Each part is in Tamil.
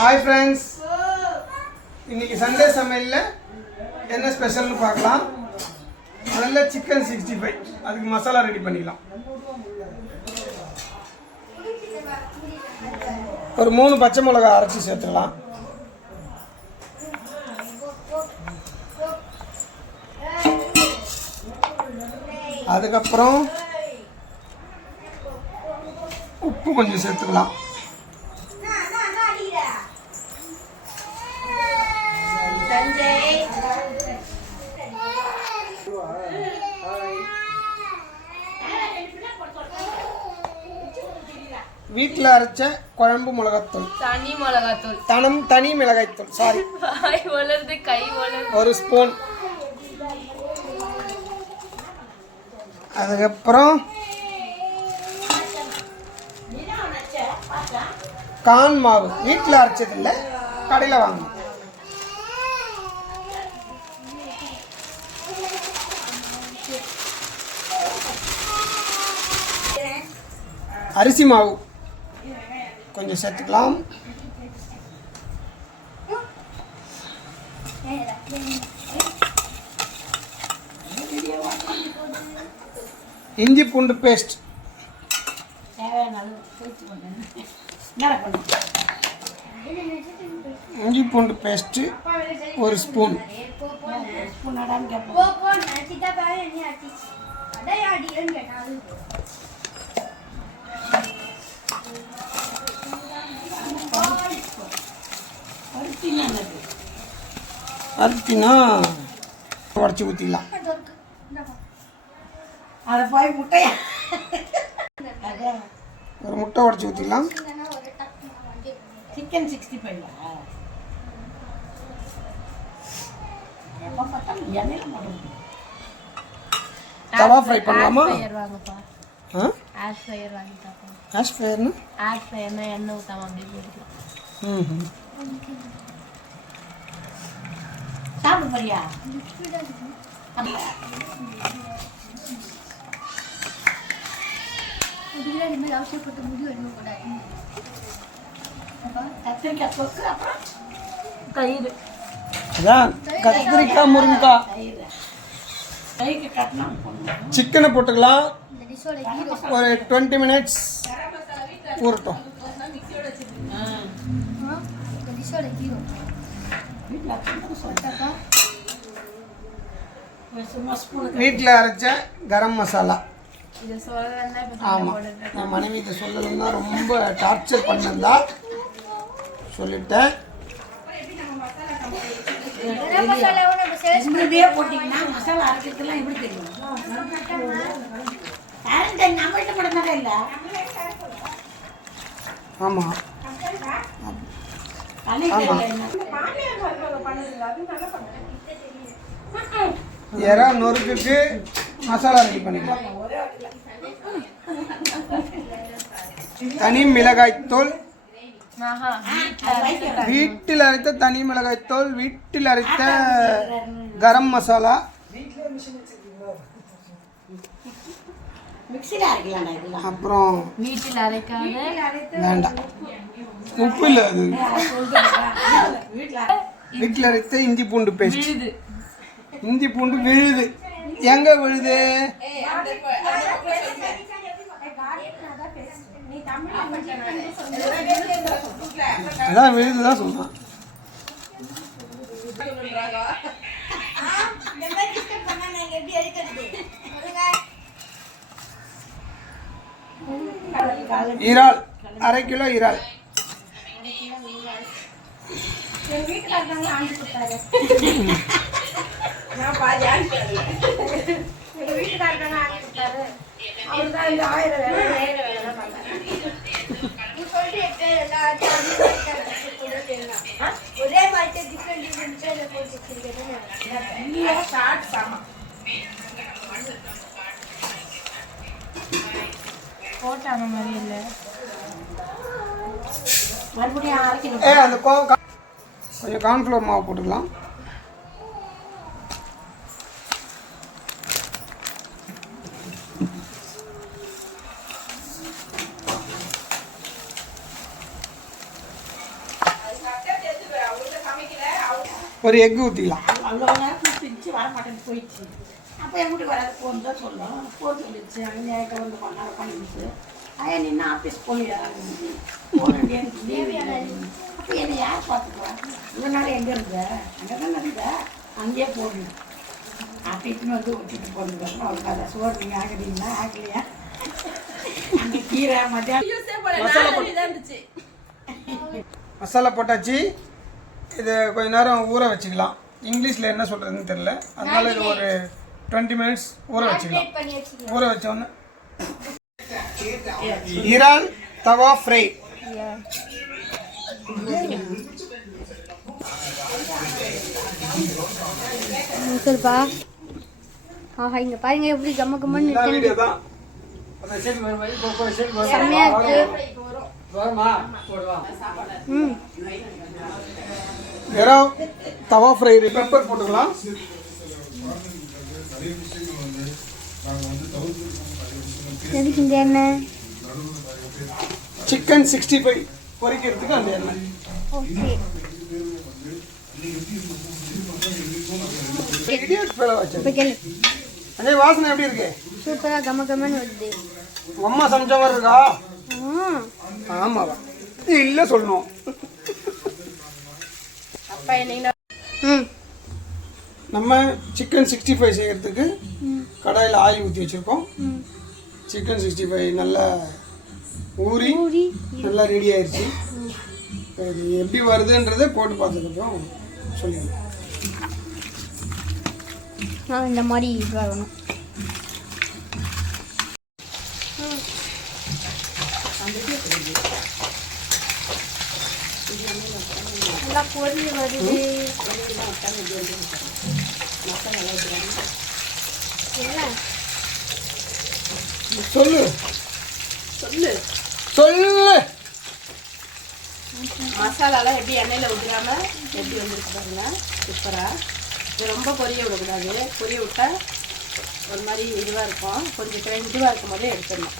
ஹாய் ஃப்ரெண்ட்ஸ், இன்றைக்கி சண்டே சமையலில் என்ன ஸ்பெஷல்னு பார்க்கலாம். முதல்ல சிக்கன் 65 அதுக்கு மசாலா ரெடி பண்ணிக்கலாம். ஒரு 3 பச்சை மிளகாய் அரைச்சி சேர்த்துக்கலாம். அதுக்கப்புறம் உப்பு கொஞ்சம் சேர்த்துக்கலாம். வீட்டில் அரைச்ச குழம்பு மிளகாத்தூள், தனி மிளகாத்தூள், தனி மிளகாய்த்தூள், சாரி, ஒரு ஸ்பூன். அதுக்கப்புறம் கான் மாவு, வீட்டில் அரைச்சதில்லை, கடையில் வாங்கணும். அரிசி மாவு கொஞ்சம் சேர்த்துக்கலாம். இஞ்சி பூண்டு பேஸ்ட் ஒரு ஸ்பூன். அரிசினா உடச்சி ஊற்றிக்கலாம். ஒரு முட்டை உடச்சி ஊற்றிக்கலாம். சிக்கன் 65 தவா ஃப்ரை பண்ணலாமா? ஆஷ் ஃபயர்னா எண்ணெய் ஊத்தாம அப்படியே போட்டுக்கலாம். சாப்பிட போறியா? கத்திரிக்காய் தொக்கு, அப்புறம் தயிர். அதான் கத்திரிக்காய், முருங்கைக்காய். சிக்கனை போட்டுக்கலாம். ஒரு 20 மினிட்ஸ் ஊறட்டும். வீட்டில் அரைச்ச கரம் மசாலா. ஆமாம், என் மனைவி இதை சொல்லணும்னா ரொம்ப டார்ச்சர் பண்ணதா சொல்லிட்டேன். போட்டீங்கன்னா மசாலா அரைக்கிறதுலாம் எப்படி தெரியும்? நம்மள்கிட்ட போடுறதா இல்லை. ஆமாம், எறா நொறுக்குக்கு மசாலா ரெடி பண்ணிக்கலாம். தனி மிளகாய்த்தூள், வீட்டில் அரைத்த தனி மிளகாய்த்தூள், வீட்டில் அரைத்த கரம் மசாலா, அப்புறம் வீட்டில் அரைக்காத வேண்டாம், உப்பு இல்லை, அது வீட்டில் அரைத்த இஞ்சி பூண்டு பேஸ்ட். இஞ்சி பூண்டு விழுது. எங்க விழுது? அதான் விழுதுதான் சொல்றான். இறால், 1/2 கிலோ இறால். போட்டாங்க மாதிரி இல்லை. அந்த கொஞ்சம் கார்ன்ஃப்ளவர் மாவு போட்டுக்கலாம். ஒரு எக் ஊற்றிக்கலாம். அவ்வளோ நேரம் திரிச்சு வர மாட்டேன்னு போயிடுச்சு. அப்போ என் வீட்டுக்கு வராது போன்னு தான் சொல்லும். போன் சொல்லிடுச்சு. அங்கே நேரத்தில் வந்து பண்ணால் பண்ணிடுச்சு. ஐயா நின்று ஆஃபீஸ் போயிடாது போன எனக்கு லீவு அப்போ என்னை யார் பார்த்துக்குவா? இவ்வளோ நாள் எங்கே இருந்த? அங்கே தான் இருந்த. அங்கேயே போடணும். ஆஃபீஸ்னு வந்து விட்டுட்டு போனதுக்கப்புறம் அவளுக்கு அதை சோறு நீங்கள் ஆகுறீங்களா ஆகலையா? அங்கே கீரை மத்தியானம் மசாலா போட்டாச்சு. இதை கொஞ்ச நேரம் ஊற வச்சுக்கலாம். இங்கிலீஷில் என்ன சொல்கிறதுன்னு தெரில, அதனால இது ஒரு 20 மினிட்ஸ் ஊற வச்சுக்கலாம். ஊற வச்சோன்னு ஈரான் தவா ஃப்ரை. சொல்லுப்பா. ஆஹா இங்க பாருங்க எப்படி கம்ம கம்மன்னு வீடியோ இருக்கு. தான். செம்மையா இருக்கு. வெறும் தவா ஃப்ரை பெப்பர் போட்டுக்கலாம். எதுக்கு இந்த எண்ணெய்? சிக்கன் 65 பொரிக்கிறதுக்கு அந்த எண்ணெய். ஓகே. இடியட் ஃபெலோ வச்சு. இப்போ கேளு. அண்ணே வாசனை எப்படி இருக்கு? சூப்பரா கம்ம கம்மன்னு வருது. அம்மா சமைச்ச மாதிரி இருக்கா? ஆமாவா? இல்லை சொல்லணும். நம்ம சிக்கன் 65 செய்யறதுக்கு கடாயில் ஆயில் ஊற்றி வச்சுருக்கோம். சிக்கன் 65 நல்லா ஊறி நல்லா ரெடி ஆயிடுச்சு. இது எப்படி வருதுன்றதை போட்டு பார்த்ததுக்கப்புறம் சொல்லிடுறேன். இந்த மாதிரி வரணும். நல்லா பொருள் வருது. சொல்லு சொல்லு சொல்லு. மசாலாலாம் எப்படி எண்ணெயில் ஊற்றாம எப்படி வந்துருக்கு பாருங்க, சூப்பராக. இது ரொம்ப பொரிய விடக்கூடாது. பொரிய விட்டால் ஒரு மாதிரி இதுவாக இருக்கும். கொஞ்சம் இதுவாக இருக்கும் போதே எடுத்துடணும்.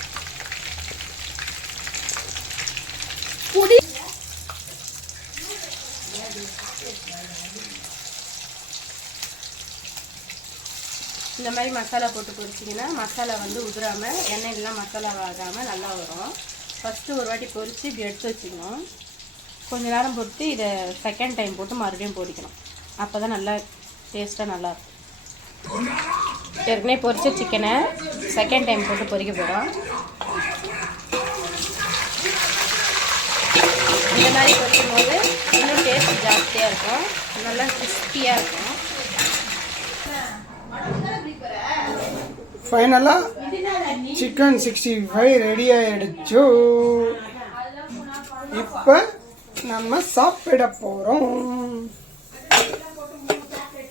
இந்த மாதிரி மசாலா போட்டு பொரிச்சிங்கன்னா மசாலா வந்து உதிராமல் எண்ணெயிலாம் மசாலா ஆகாமல் நல்லா வரும். ஃபஸ்ட்டு ஒரு வாட்டி பொரித்து இப்படி எடுத்து வச்சுக்கணும். கொஞ்ச நேரம் பொறுத்து இதை செகண்ட் டைம் போட்டு மறுபடியும் பொரிக்கணும். அப்போ தான் நல்லா டேஸ்ட்டாக நல்லாயிருக்கும். ஏற்கனவே பொரிச்ச சிக்கனை செகண்ட் டைம் போட்டு பொரிக்க போகிறோம். இந்த மாதிரி பொரிக்கும் போது இன்னும் டேஸ்ட் ஜாஸ்தியாக இருக்கும், நல்லா கிறிஸ்பியாக இருக்கும். ஃபைனலாக சிக்கன் 65 ரெடி ஆகிடுச்சு. இப்போ நம்ம சாப்பிட போகிறோம்.